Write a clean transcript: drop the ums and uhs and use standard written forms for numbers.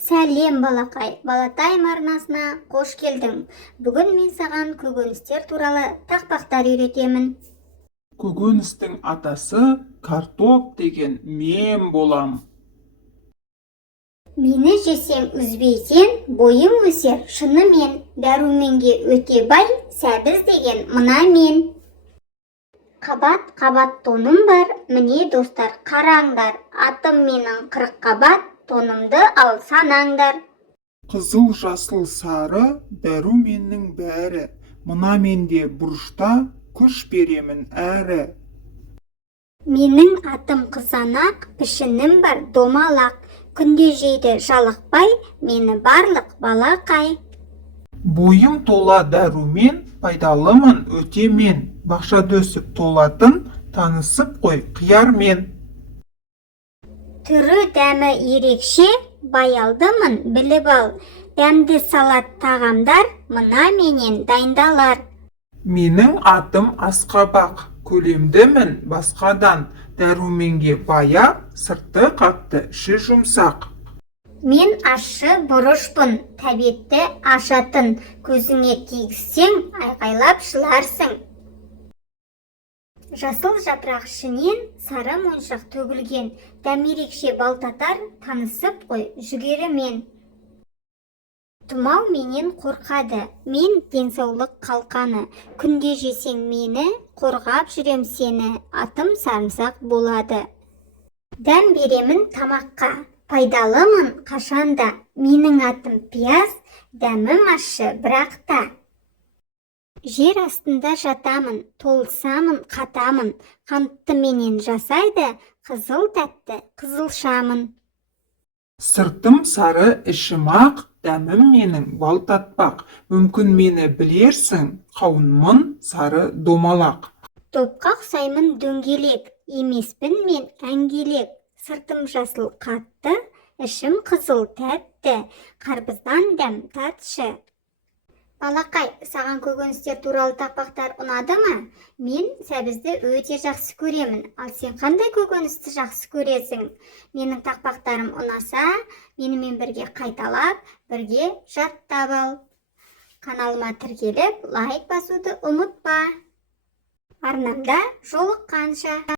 Сәлем балақай, балатайым арнасына қош келдің. Бүгін мен саған көкөністер туралы тақпақтар үйретемін. Көкөністің атасы картоп деген мен болам. Мені жесең үзбейтен, бойың өсер шынымен, дәруменге өте бай, сәбіз деген мына мен. Қабат тоным бар, міне достар қараңдар, атым менің 40 қабат, тонымды ал санаңдар. Қызыл, жасыл, сары дәруменнің бәрі, мына менде бұрышта күш беремін әрі. Менің атым қызанақ, пішінім бар домалақ, күнде жейді жалықпай, мені барлық балақай. Бойым тола дәрумен, пайдалымын өте мен, бақшада өсіп толатын, танысып қой қиярмен. Түрі дәмі ерекше, баялдымын біліп ал, дәмді салат тағамдар мына менен дайындалар. Менің атым Асқабақ, көлемдімін басқадан, дәруменге бая, сырты қатты, іші жұмсақ. Мен ащы бұрышпын, тәбетті ашатын, көзіңе тигізсең, айқайлап жыларсың. Жасыл жапырақ ішінен сары моншақ төгілген, дәм ерекше балтатар, танысып қой жүгерімен. Тұмау менен қорқады, мен денсаулық қалқаны, күнде жесең мені, қорғап жүрем сені, атым сарымсақ болады. Дәм беремін тамаққа, пайдалымын қашанда, менің атым пияз, дәмім ащы бірақта. Жер астында жатамын, толсамын, қатамын, қантты менен жасайды, қызыл тәтті, қызылшамын. Сыртым сары, ішім ақ, дәмім менің бал татпақ, мүмкін мені білерсің, қауынмын сары домалақ. Топқа ұқсаймын дөңгелек, емеспін мен әңгелек, сыртым жасыл қатты, ішім қызыл тәтті, қарбыздан дәм татшы. Балақай, саған көкөністер туралы тақпақтар ұнады ма? Мен сәбізді өте жақсы көремін, ал сен қандай көкөністі жақсы көресің? Менің тақпақтарым ұнаса, менімен бірге қайталап, бірге жаттап ал. Каналыма тіркеліп, лайк басуды ұмытпа. Арнамда жолыққанша.